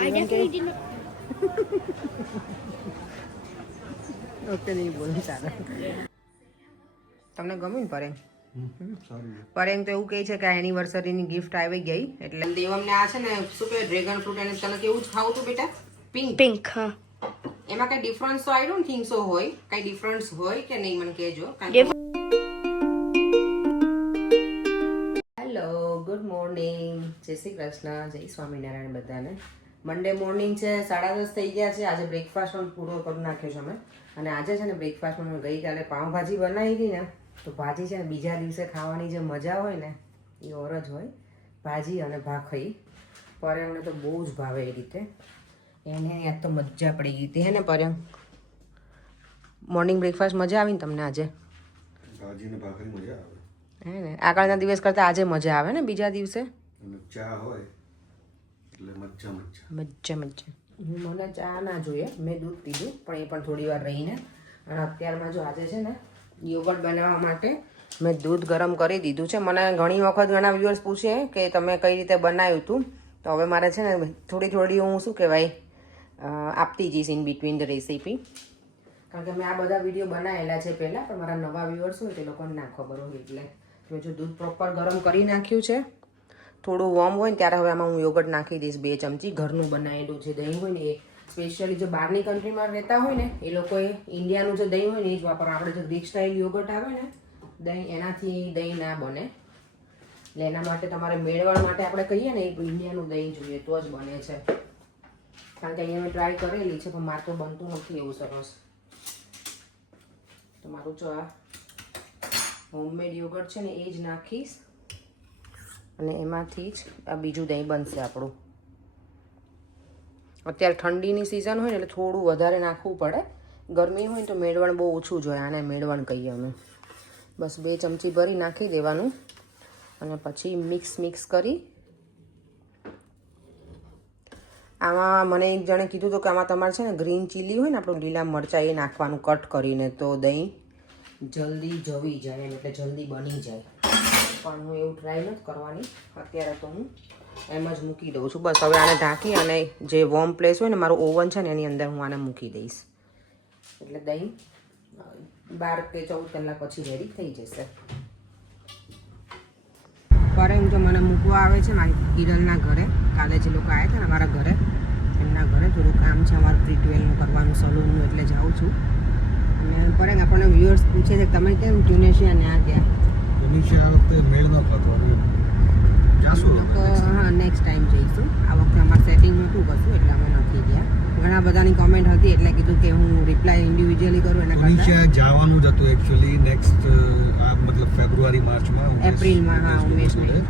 Okay નહીં બોલું ચાલે. તમને ગમ્યું ને પરેંગ? પરેંગ તો એવું કહે છે કે આ એનિવર્સરીની ગિફ્ટ આવી ગઈ એટલે દેવમને આ છે ને શું કહે ડ્રેગન ફ્રૂટ અને તને કેવું જ ખાવું હતું બેટા? પિંક. હા. એમાં કઈ ડિફરન્સ તો આઈ ડોન્ટ થિંક સો હોય. કઈ ડિફરન્સ હોય કે નહીં મને કહેજો. હેલો, ગુડ મોર્નિંગ, જય શ્રી કૃષ્ણ, જય સ્વામિનારાયણ બધાને. મંડે મોર્નિંગ છે, 10:30 થઈ ગયા છે. આજે બ્રેકફાસ્ટ પણ પૂરો કરી નાખ્યો છે અમે. અને આજે છે ને બ્રેકફાસ્ટમાં મેં ગઈકાલે પાઉંભાજી બનાવી હતી ને, તો ભાજી છે ને બીજા દિવસે ખાવાની જે મજા હોય ને એ ઓર જ હોય. ભાજી અને ભાખરી પર્યમને તો બહુ જ ભાવે એ રીતે. એને યાદ તો મજા પડી ગઈ હતી હે ને પર્યમ? મોર્નિંગ બ્રેકફાસ્ટ મજા આવી ને તમને આજે? ભાજી ને ભાખરી મજા આવે હે ને? આગળના દિવસ કરતાં આજે મજા આવે ને બીજા દિવસે? ચા હોય એટલે મજા. મને ચા ના જોઈએ, મેં દૂધ પીધું પણ એ પણ થોડી વાર રહીને. અને અત્યારમાં જો આજે છે ને યોગર્ટ બનાવવા માટે મેં દૂધ ગરમ કરી દીધું છે. મને ઘણી વખત ઘણા વ્યુઅર્સ પૂછે કે તમે કઈ રીતે બનાવ્યું હતું, તો હવે મારે છે ને થોડી હું શું કહેવાય આપતી જઈશ ઇન બિટવીન ધ રેસીપી. કારણ કે મેં આ બધા વિડીયો બનાવેલા છે પહેલાં, પણ મારા નવા વ્યુઅર્સ હોય તે લોકોને ના ખબર હોય એટલે મેં જો દૂધ પ્રોપર ગરમ કરી નાખ્યું છે. થોડું વોર્મ હોય ને ત્યારે હવે આમાં હું યોગર્ટ નાખી દઈશ 2 ચમચી. ઘરનું બનાવેલું જે દહીં હોય ને એ, સ્પેશિયલી જો બહારની કન્ટ્રીમાં રહેતા હોય ને એ લોકોએ ઇન્ડિયાનું જે દહીં હોય ને એ જ વાપરવા. આપણે જો ગ્રીક સ્ટાઇલ યોગર્ટ આવે ને દહીં, એનાથી દહીં ના બને. એટલે એના માટે તમારે મેળવણ માટે આપણે કહીએ ને એ ઇન્ડિયાનું દહીં જોઈએ તો જ બને છે. કારણ કે અહીંયા મેં ટ્રાય કરેલી છે પણ મારે તો બનતું નથી એવું સરસ. તો મારું જો આ હોમમેડ યોગર્ટ છે ને એ જ નાખીશ અને એમાંથી જ આ બીજું દહીં બનશે આપણું. અત્યારે ઠંડીની સિઝન હોય ને એટલે થોડું વધારે નાખવું પડે. ગરમી હોય ને તો મેળવણ બહુ ઓછું જોઈએ, આને મેળવણ કહીએ અમે. બસ 2 ચમચી ભરી નાખી દેવાનું અને પછી મિક્સ કરી. આમાં મને એક જણે કીધું હતું કે આમાં તમારે છે ને ગ્રીન ચીલી હોય ને આપણું લીલા મરચાં એ નાખવાનું કટ કરીને, તો દહીં જલ્દી જવી જાય એટલે જલ્દી બની જાય. પણ હું એવું ટ્રાય નથી કરવાની અત્યારે, તો હું એમ જ મૂકી દઉં છું. બસ હવે આને ઢાંકી અને જે વોર્મ પ્લેસ હોય ને મારું ઓવન છે ને એની અંદર હું આને મૂકી દઈશ એટલે દહીં 12 કે 14 કલાક પછી રેડી થઈ જશે. પરેંગ જો મને મૂકવા આવે છે મારી કિરણના ઘરે. કાલે જે લોકો આવ્યા હતા ને મારા ઘરે, એમના ઘરે થોડું કામ છે અમારું પ્રી-12નું કરવાનું, સલૂનનું, એટલે જાઉં છું. અને પરેંગ આપણને વ્યુઅર્સ પૂછે છે તમે કેમ ટ્યુનેશિયા ત્યાં ગયા? ટ્યુનેશિયા આ વખતે મેળ ન ખાતો. હા, નેક્સ્ટ ટાઈમ જઈશું. આ વખતે અમારે સેટિંગ નહોતું કશું એટલે અમે નથી ગયા. ઘણા બધાની કોમેન્ટ હતી એટલે કીધું કે હું રિપ્લાય ઇન્ડિવિજ્યુઅલી કરું એના કરતાં. ટ્યુનેશિયા જવાનું જ હતું એકચ્યુઅલી નેક્સ્ટ મતલબ ફેબ્રુઆરી માર્ચમાં, એપ્રિલમાં. હા, ઉમેશ નહીં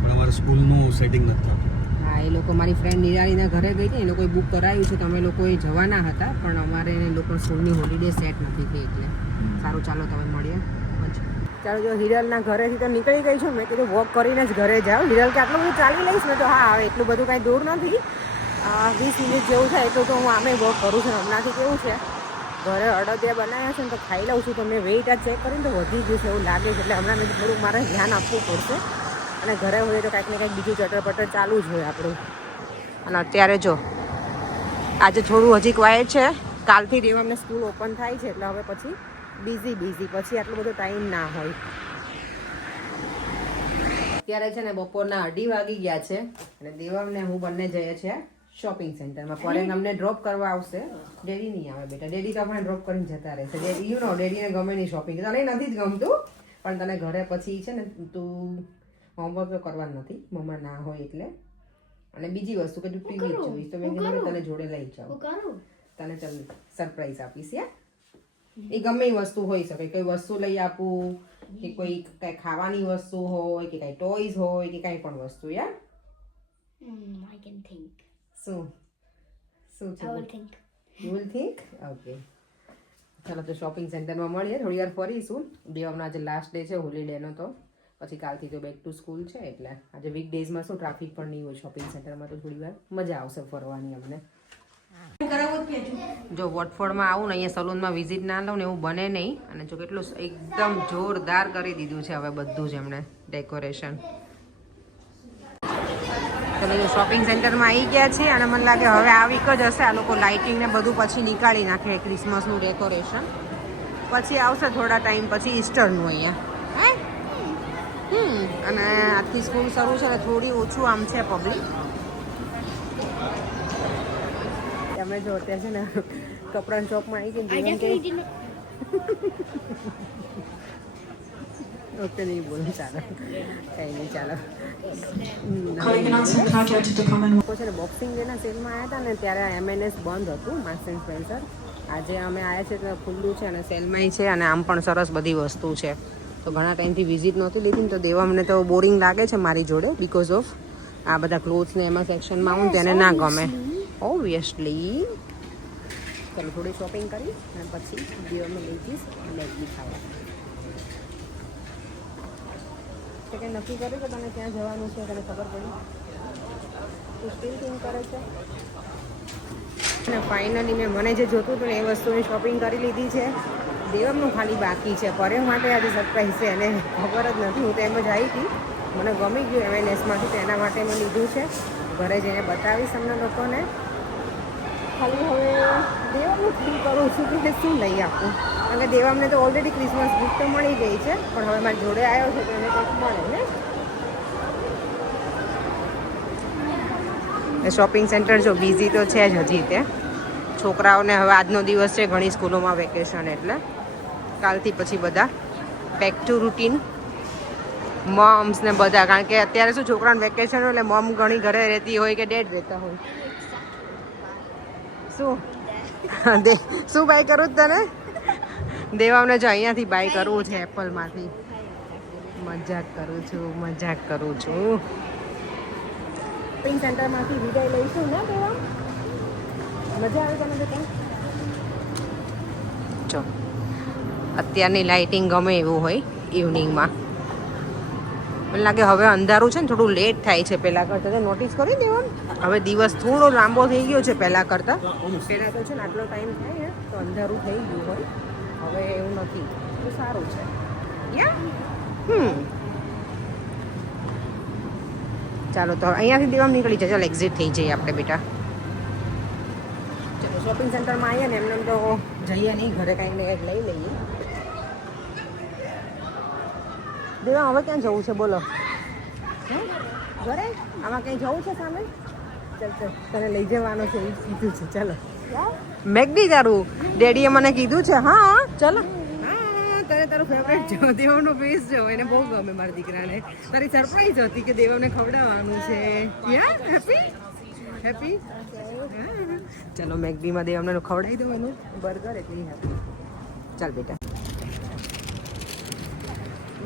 પણ અમારે સ્કૂલનું સેટિંગ નથી થતું. હા, એ લોકો મારી ફ્રેન્ડ નિરાળીના ઘરે ગઈ હતી, એ લોકોએ બુક કરાવ્યું છે તો અમે લોકોએ જવાના હતા પણ અમારે એ લોકો સ્કૂલની હોલિડે સેટ નથી થઈ એટલે સારું ચાલો તમે મળીએ. ચાલો, જો હિરલના ઘરેથી તો નીકળી ગઈ છું. મેં કીધું વોક કરીને જ ઘરે જાઉં. હિરલ કે આટલું બધું ચાલી લઈશ ને, તો હા હવે એટલું બધું કાંઈ દૂર નથી, 20 મિનિટ જેવું થાય એટલું તો હું આમે વોક કરું છું. હમણાંથી કેવું છે ઘરે અડદિયા બનાવ્યા છે ને તો ખાઈ લઉં છું. તો મેં વેઇટ આ ચેક કરીને તો વધી ગયું છે એવું લાગે છે એટલે હમણાં મેં થોડુંક મારે ધ્યાન આપવું પડશે. અને ઘરે હોય તો કાંઈક ને કાંઈક બીજું ચટર-પટર ચાલુ જ હોય આપણું. અને અત્યારે જો આજે થોડું હજી ક્વાયટ છે. કાલથી દેવામને સ્કૂલ ઓપન થાય છે એટલે હવે પછી બિઝી પછી આટલો બધો ટાઈમ ના હોય. અત્યારે છે ને બપોરના 2:30 વાગી ગયા છે અને દેવામને હું બંને જઈએ છીએ શોપિંગ સેન્ટરમાં. પરેંગ અમને ડ્રોપ કરવા આવશે. ડેડી નહીં આવે બેટા, ડેડી તો આપણે ડ્રોપ કરીને જતા રહેશે. ડેડી ડેડીને ગમે નહીં શોપિંગ. તને નથી જ ગમતું પણ તને ઘરે પછી છે ને તું હોમવર્ક તો કરવાનું નથી, મમ્મા ના હોય એટલે. અને બીજી વસ્તુ કે તું ટીવી જોઈશ તો મેં કીધું તને જોડે લઈ જાઉં, તને ચાલ સરપ્રાઈઝ આપીશ. યાર એ ગમે એ વસ્તુ હોઈ શકે, કોઈ વસ્તુ લઈ આપું કે કોઈ કઈ ખાવાની વસ્તુ હોય કે કઈ ટોયઝ હોય કે કઈ પણ વસ્તુ. યાર I can think. શું I will think. You will think? Okay, ચાલો તો શોપિંગ સેન્ટરમાં મળીએ, થોડી વાર ફરીશું. દેવમનો આજે લાસ્ટ ડે છે હોલિડેનો, તો પછી કાલથી તો બેક ટુ સ્કૂલ છે એટલે આજે વીકડેઝમાં શું ટ્રાફિક પણ નહીં હોય શોપિંગ સેન્ટરમાં, તો થોડી વાર મજા આવશે ફરવાની અમને. જો વોટફોર્ડમાં આવું ને અહીંયા સલૂનમાં વિઝિટ ના લઉં ને એવું બને નહીં. અને જો કેટલું એકદમ જોરદાર કરી દીધું છે હવે બધું જ એમણે ડેકોરેશન. તો શોપિંગ સેન્ટરમાં આવી ગયા છે અને મને લાગે હવે આ વીક જ હશે. આ લોકો લાઇટિંગ ને બધું પછી નીકાળી નાખે ક્રિસમસનું ડેકોરેશન. પછી આવશે થોડા ટાઈમ પછી ઈસ્ટરનું અહીંયા. અને આજથી સ્કૂલ શરૂ છે એટલે થોડી ઓછું આમ છે પબ્લિક. તમે જો અત્યારે છે ને કપડાં ચોકમાં આવી ગઈ. ઓકે નહીં બોલું ચાલો કંઈ નહીં ચાલો. લોકો છે ને બોક્સિંગ ડેના સેલમાં આવ્યા હતા ને ત્યારે M&S બંધ હતું માર્ક્સ એન્ડ સ્પેન્સર. આજે અમે આવ્યા છે તો ખુલ્લું છે અને સેલમાંય છે અને આમ પણ સરસ બધી વસ્તુ છે. તો ઘણા ટાઈમથી વિઝિટ નહોતી લીધી ને તો દેવામને તો બોરિંગ લાગે છે મારી જોડે બિકોઝ ઓફ આ બધા ક્લોથ્સ ને એમાં સેક્શનમાં આવું તેને ના ગમે ઓબ્વિયસલી. ચાલો થોડી શોપિંગ કરી અને પછી દેવાને લઈ જઈશ મેગી ખાવા. તો કંઈ નક્કી કર્યું કે તને ક્યાં જવાનું છે તને ખબર પડી? તું સ્ટીલ થિંક કરે છે અને ફાઇનલી મેં મને જે જોતું હતું ને એ વસ્તુની શોપિંગ કરી લીધી છે. દેવમનું ખાલી બાકી છે. પર્યમ માટે આજે સરપ્રાઈઝ છે એને ખબર જ નથી. હું તો એમ જ આવી હતી, મને ગમી ગયું M&Sમાંથી તો એના માટે મેં લીધું છે. ઘરે જઈને બતાવીશ તમને લોકોને. ખાલી હવે દેવમનું ફીલ કરું છું કે શું લઈ આપું. કારણ કે દેવામને તો ઓલરેડી ક્રિસમસ ગિફ્ટ તો મળી ગઈ છે પણ હવે મારી જોડે આવ્યો છે તો એને કંઈક મળે ને. શોપિંગ સેન્ટર જો બિઝી તો છે જ હજી તે. છોકરાઓને હવે આજનો દિવસ છે ઘણી સ્કૂલોમાં વેકેશન એટલે કાલથી પછી બધા બેક ટુ રૂટીન. મમ્સ ને બધા કારણ કે અત્યારે શું છોકરાને વેકેશન હોય એટલે મમ ઘણી ઘરે રહેતી હોય કે ડેડ રહેતા હોય. શું શું બાય કરું જ તને? દેવામને જો અહીંયાથી બાય કરવું છે એપલમાંથી. મજાક કરું છું. શોપિંગ સેન્ટરમાંથી વિદાય લઈશું ને દેવા? મજા આવે તમને ત્યાં? જો અત્યારની લાઇટિંગ ગમે એવું હોય ઇવનિંગમાં. મને લાગે હવે અંધારું છે ને થોડું લેટ થાય છે પહેલાં કરતાં. તો નોટિસ કરી દેવાનું હવે દિવસ થોડો લાંબો થઈ ગયો છે પહેલાં કરતાં. પહેલાં તો છે ને આટલો ટાઈમ થાય ને તો અંધારું થઈ ગયું હોય. હવે એવું નથી તો સારું છે. ચાલો તો અહીંયાથી દેવામ નીકળી જાય. ચાલો એક્ઝિટ થઈ જઈએ આપણે બેટા. ચાલો શોપિંગ સેન્ટરમાં આવીએ ને એમને તો જઈએ નહીં, ઘરે કાંઈક ને કંઈક લઈ લઈએ. દેવા હવે ક્યાં જવું છે બોલો? ઘરે આમાં કંઈ જવું છે સામે? ચાલ તને લઈ જવાનો છે એ કીધું છે. ચાલો મેગડી તારું ડેડીએ મને કીધું છે. હા ચાલો. તારે તારું ફેવરેટ જો દેવનો પીસ જો એને બહુ ગમે મારા દીકરાને. તારી સરપ્રાઈઝ હતી કે દેવને ખવડાવવાનું છે. હેપી ચલો મેગડીમાં દેવને ખવડાવી દેવાનું બર્ગર એટલી હેપી. ચાલ બેટા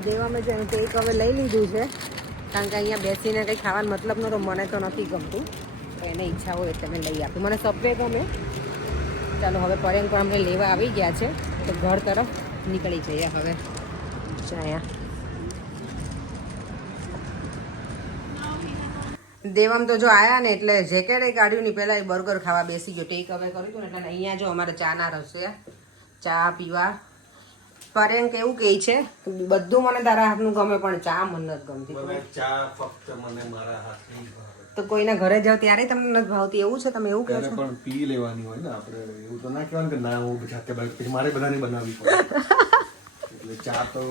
દેવામાં જે ટેક હવે લઈ લીધું છે કારણ કે અહીંયા બેસીને કંઈ ખાવાનો મતલબ નતો. મને તો નથી ગમતું એને ઈચ્છા હોય એટલે મેં લઈ આપી. મને સબવે ગમે. ચાલો હવે પર્યંક પણ અમને લેવા આવી ગયા છે તો ઘર તરફ નીકળી જઈએ હવે. અહીંયા દેવમ તો જો આયા ને એટલે જેકેટે કાઢ્યું નહીં પહેલાં એ બર્ગર ખાવા બેસી ગયો. ટેક હવે કર્યું હતું ને એટલે અહીંયા જો અમારે ચાના રસે ચા પીવા. પર્યંક એવું કહે છે બધું મને તારા હાથનું ગમે પણ ચા મને નથી ગમતી. ચા ફક્ત મને મારા હાથની ભાવે. તો કોઈના ઘરે જાવ ત્યારે તમને નથી ભાવતી એવું છે? તમે એવું કહો છો? પણ પી લેવાની હોય ને આપણે. એવું તો ના કહેવાનું કે ના હું જાતે પછી મારે બધાની બનાવવી પડે. એટલે ચા તો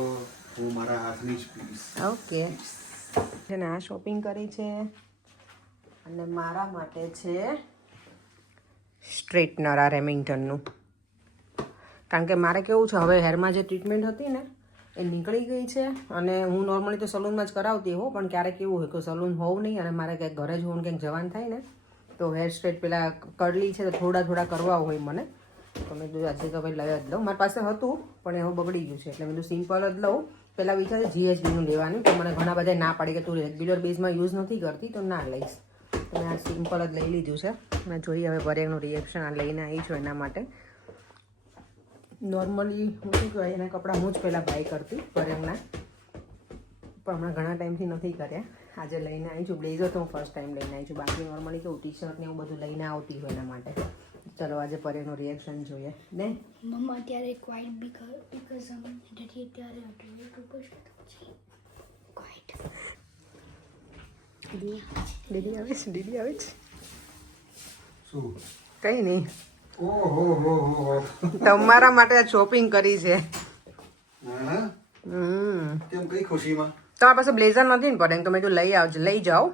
હું મારા હાથની જ પીશ. ઓકે છે ને આ શોપિંગ કરી છે અને મારા માટે છે સ્ટ્રેટનર આ રેમિંગ્ટનનું. કારણ કે મારે કેવું છે હવે હેરમાં જે ટ્રીટમેન્ટ હતી ને એ નીકળી ગઈ છે અને હું નોર્મલી તો સલૂનમાં જ કરાવતી હોઉં પણ ક્યારેક કેવું હોય કે સલૂન હોવું નહીં અને મારે ક્યાંક ઘરે જ હોવું ક્યાંક જવાનું થાય ને તો હેર સ્ટ્રેટ પેલા કરલી છે તો થોડા કરવા હોય મને. તો મેં કીધું આજે તો ભાઈ લઈ જ લઉં. મારી પાસે હતું પણ એવું બગડી ગયું છે એટલે મેં સિમ્પલ જ લઉં. પહેલાં વિચારે GHBનું લેવાનું તો મને ઘણા બધા ના પાડી કે તું રેગ્યુલર બેઝમાં યુઝ નથી કરતી તો ના લઈશ. તો મેં આ સિમ્પલ જ લઈ લીધું છે. મેં જોઈએ હવે પર્યંકનું રિએક્શન આ લઈને આવી છું એના માટે. નોર્મલી હું શું કહેવાય એના કપડાં હું જ પહેલાં બાય કરતી પર્યંકના પણ હમણાં ઘણા ટાઈમથી નથી કર્યા. આજે લઈને આવી છું. બ્લેઝર તો હું ફર્સ્ટ ટાઈમ લઈને આવી છું. બાકી નોર્મલી તો ટી-શર્ટ ને એવું બધું લઈને આવતી હોય એના માટે. ચલો આજે પર્યંકનું રિએક્શન જોઈએ ને. મમ્મા અત્યારે ક્વાઇટ બીકોઝ ડેડી અત્યારે ક્વાઇટ દીદી આવે છે, દીદી આવે છે. શું કઈ નહીં, ઓહો હો હો તમારા માટે શોપિંગ કરી છે. હા કેમ કઈ ખુશીમાં તમારા પાસે બ્લેઝર નથી ને પડે તો મેં કીધું લઈ જાઓ.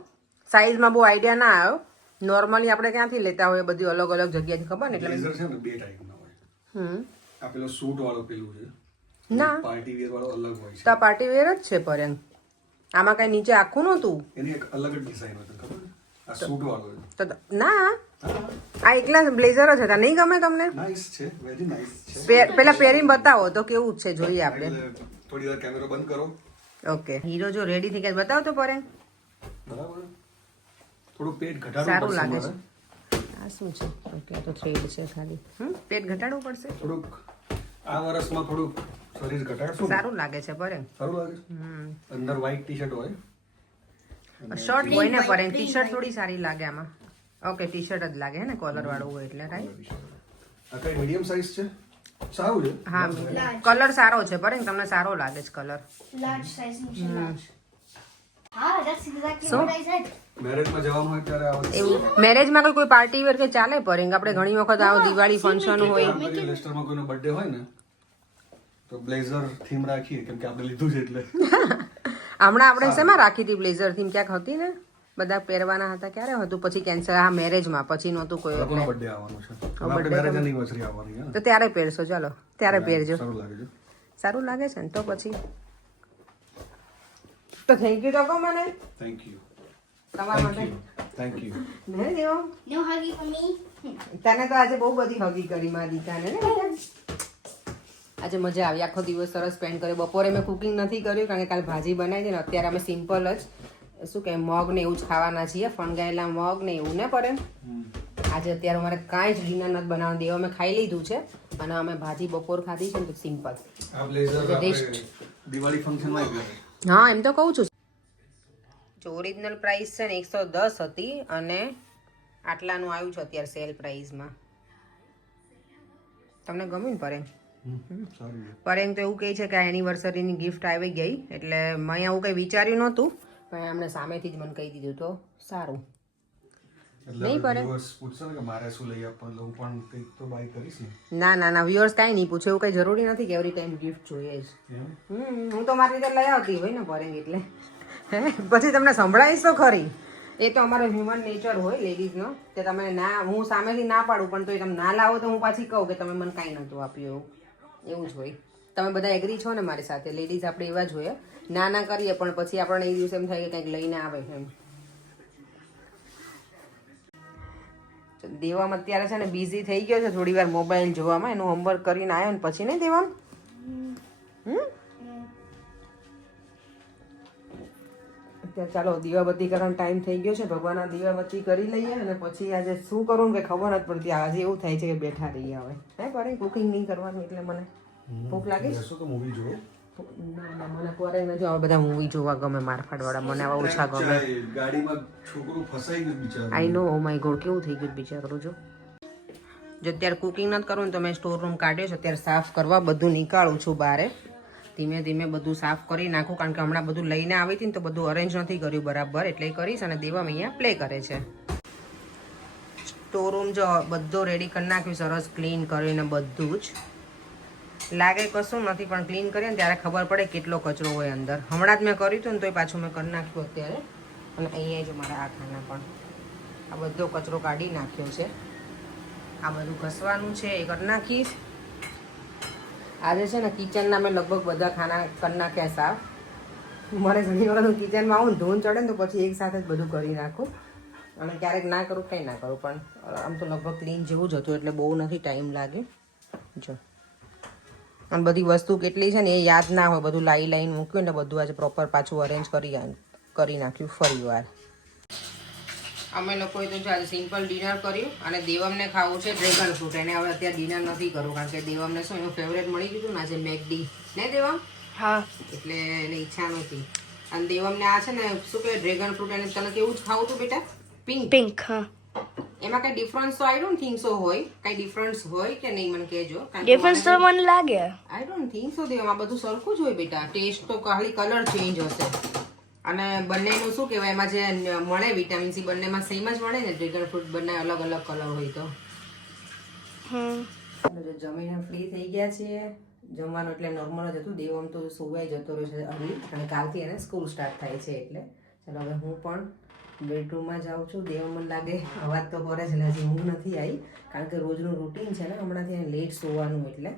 સાઈઝમાં બહુ આઈડિયા ના આવ્યો. નોર્મલી આપણે ક્યાંથી લેતા હોય બધી અલગ અલગ જગ્યાથી ખબર ને એટલે બ્લેઝર છે ને બે ટાઈપના હોય. આ પેલો સૂટ વાળો પેલું છે, ના પાર્ટી વેર વાળો અલગ હોય છે. તો પાર્ટી વેર જ છે પર્યંત. આમાં કઈ નીચે આખું નહોતું એની એક અલગ જ ડિઝાઇન હોય ખબર છે? આ સૂટ વાળો છે. તો ના આ એકલા બ્લેઝર જ હતા. નહીં ગમે તમને? નાઇસ છે, વેરી નાઇસ છે. પેલા પહેરીને બતાવો તો કેવું છે જોઈએ આપણે. એટલે થોડી વાર કેમેરો બંધ કરો. ઓકે હીરો જો રેડી થઈ ગયા બતાવો તો પરે. બરાબર, થોડું પેટ ઘટાડવું સારું પડશે લાગે મારે. છે. આ શું છે? ઓકે આ તો થ્રેડ છે ખાલી. પેટ ઘટાડવું પડશે. થોડુંક આ વર્ષમાં થોડુંક શરીર ઘટાડશું ને? સારું લાગે છે પરે. સારું લાગે છે. અંદર વ્હાઈટ ટી શર્ટ હોય, શર્ટ હોય ને પરે. ટી શર્ટ થોડી સારી લાગે આમાં. ઓકે ટી શર્ટ જ લાગે હે ને કોલર વાળું હોય એટલે રાઈટ. આ કઈ મીડિયમ સાઈઝ છે, સારું છે. હા કલર સારો છે પરે. તમને સારો લાગે છે કલર. Large size નું છે, large. હા, that's exactly So? what I said. મેરેજમાં જવાનું હોય ત્યારે આ વસ્તુ. એવું મેરેજમાં કોઈ પાર્ટી વેર કે ચાલે પરે. આપણે ઘણી વખત આવો દિવાળી ફંક્શન હોય. લેસ્ટરમાં કોઈનો બર્થડે હોય ને તો બ્લેઝર થીમ રાખીએ, કેમ કે આપણે લીધું છે એટલે. હમણાં આપણે શેમાં રાખી હતી બ્લેઝર થીમ? ક્યાંક હતી ને બધા પહેરવાના હતા. ક્યારે હતું? પછી કેન્સલ. હા મેરેજમાં પછી નહોતું કોઈ. લોકોનો બર્થડે આવવાનો છે, આપણે મેરેજ એનિવર્સરી આવવાની છે ને. તો ત્યારે પહેરશો. ચાલો ત્યારે પહેરજો. સારું લાગે છે. સારું લાગે છે ને તો પછી તો થેન્ક યુ તો કહો મને થેન્ક યુ, તમારા માટે. Thank you. નહીં દેવો No huggy for me. તને તો આજે બહુ બધી હગી કરી મારી દીકાને ને. આજે મજા આવી. આખો દિવસ સરસ સ્પેન્ડ કર્યો. બપોરે મેં કુકિંગ નથી કર્યું કારણ કે કાલે ભાજી બનાવી છે ને અત્યારે અમે સિમ્પલ જ શું કે મગ ને એવું જ ખાવાના છીએ. ફણગાયેલા મગ ને એવું ને પડે. આજે અત્યારે અમારે કાંઈ જ ડિનર નથી બનાવવાનું. દેવા અમે ખાઈ લીધું છે અને અમે ભાજી બપોર ખાધી છે ને તો સિમ્પલ. આ બ્લેઝર આપણે દિવાળી ફંક્શનમાં આવી ગયું. હા એમ તો કહું છું. જો ઓરિજિનલ પ્રાઇસ છે ને 110 હતી અને આટલાનું આવ્યું છે અત્યારે સેલ પ્રાઇસમાં. તમને ગમ્યું ને પરેંગ? સારું છે. પરેંગ તો એવું કહે છે કે આ એનિવર્સરીની ગિફ્ટ આવી ગઈ એટલે મેં આવું કંઈ વિચાર્યું નહોતું પણ એમણે સામેથી જ મને કહી દીધું તો સારું. એટલે નહીં પડે. viewers પૂછશે ને કે મારે શું લઈ આપવાનું, હું પણ કંઈક તો બાય કરીશ ને. ના વ્યુઅર્સ કાંઈ નહીં પૂછે. એવું કંઈ જરૂરી નથી કે એવરી ટાઈમ ગિફ્ટ જોઈએ જ. હું તો મારી રીતે લઈ આવતી હોય ને પરેંગ એટલે પછી તમને સંભળાવીશ તો ખરી. એ તો અમારો હ્યુમન નેચર હોય લેડીઝનો કે તમે ના, હું સામેથી ના પાડું પણ તો તમે ના લાવો તો હું પાછી કહું કે તમે મને કાંઈ નહોતું આપ્યું. એવું જ હોય. તમે બધા એગ્રી છો ને મારી સાથે? લેડીઝ આપણે એવા જ હોય. ના કરીએ પણ પછી આપણને એ દિવસે એમ થાય કે કંઈક લઈને આવે એમ. દેવામાં અત્યારે છે ને બિઝી થઈ ગયો છે થોડી વાર મોબાઈલ જોવામાં. એનું હોમવર્ક કરીને આવ્યો ને પછી નહીં દેવામ. અત્યારે ચાલો દીવાબત્તી કરવાનો ટાઈમ થઈ ગયો છે. ભગવાનના દીવાબત્તી કરી લઈએ અને પછી આજે શું કરું ને કંઈ ખબર નથી પડતી. આજે એવું થાય છે કે બેઠા રહીએ હવે. હે પડે કુકિંગ નહીં કરવાનું એટલે મને ભૂખ લાગી. શું તો મૂવી જોવો? ના મને પોરે જો આવા બધા મૂવી જોવા ગમે મારફાડવાળા. મને આવા ઓછા ગમે. ગાડીમાં છોકરું ફસાઈ ગયું બિચારું. આઈ નો. ઓ માય ગોડ કેવું થઈ ગયું બિચારું. જો અત્યારે કુકિંગ નથી કરવું ને તો મેં સ્ટોર રૂમ કાઢ્યો છે. અત્યારે સાફ કરવા બધું નીકાળું છું બહારે. ધીમે ધીમે બધું સાફ કરી નાખું કારણ કે હમણાં બધું લઈને આવી હતી ને તો બધું અરેન્જ નથી કર્યું બરાબર એટલે એ કરીશ. અને દેવા અહીંયા પ્લે કરે છે. સ્ટોર રૂમ જો બધો રેડી કરી નાખ્યું સરસ ક્લીન કરીને બધું જ. લાગે કશું નથી પણ ક્લીન કરીએ ને ત્યારે ખબર પડે કેટલો કચરો હોય અંદર. હમણાં જ મેં કર્યું હતું ને તોય પાછું મેં કરી નાખ્યું અત્યારે. અને અહીંયા જો મારા આ ખાના પણ આ બધો કચરો કાઢી નાખ્યો છે. આ બધું ઘસવાનું છે એ કરી નાખીશ. આજે છે ને કિચનના મેં લગભગ બધા ખાના કરી નાખ્યા સાફ. મને ઘણી વખત હું કિચનમાં આવું ને ધૂન ચડે ને તો પછી એક સાથે જ બધું કરી નાખું. અને ક્યારેક ના કરું કંઈ ના કરું પણ આમ તો લગભગ ક્લીન જેવું જ હતું એટલે બહુ નથી ટાઈમ લાગે. જો અને બધી વસ્તુ કેટલી છે ને એ યાદ ના હોય. બધું લાઈન મૂક્યું ને બધું આજે પ્રોપર પાછું અરેન્જ કરી નાખ્યું ફરી વાર. અમે લોકોએ તો આજે સિમ્પલ ડિનર કર્યું અને દેવમને ખાવું છે ડ્રેગન ફ્રૂટ. એને હવે અત્યારે ડિનર નથી કરવું કારણ કે દેવમને શું એનું ફેવરેટ મળી ગયું હતું ને આજે મેકડી ને દેવમ. હા એટલે એને ઈચ્છા નહોતી. અને દેવમને આ છે ને શું કહે ડ્રેગન ફ્રૂટ એને તને કેવું જ ખાવું હતું બેટા? પિંક. હા એમાં કઈ ડિફરન્સ તો આઈ ડોન્ટ થિંક સો હોય. કઈ ડિફરન્સ હોય કે નહીં મને કહેજો. Difference તો મને લાગે. I don't think so Devam. આ બધું સરખું જ હોય બેટા. ટેસ્ટ તો ખાલી કલર ચેન્જ હશે. અને બંનેનું શું કહેવાય એમાં જે મળે વિટામિન સી બંનેમાં સેમ જ મળે ને ડ્રેગન ફ્રૂટ બંને અલગ અલગ કલર હોય તો જો જમીને ફ્રી થઈ ગયા છીએ જમવાનું એટલે નોર્મલ જ હતું દેવ આમ તો સુવાઈ જતો રહ્યો છે અભી અને કાલથી એને સ્કૂલ સ્ટાર્ટ થાય છે એટલે ચાલો હવે હું પણ બેડરૂમમાં જાઉં છું દેવ મને લાગે અવાજ તો કરે છે એટલે હજી ઊંઘ નથી આવી કારણ કે રોજનું રૂટીન છે ને હમણાંથી લેટ સુવાનું એટલે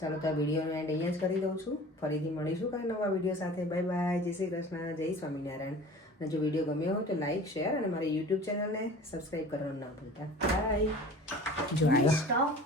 ચાલો તો આ વિડીયોનો એન્ડ અહીંયા જ કરી દઉં છું ફરીથી મળીશું કાંઈ નવા વિડીયો સાથે બાય બાય જય શ્રી કૃષ્ણ જય સ્વામિનારાયણ અને જો વિડીયો ગમ્યો હોય તો લાઈક શેર અને મારી યુટ્યુબ ચેનલને સબસ્ક્રાઈબ કરવાનું ના ભૂલતા બાય જો આવ્યો Stop.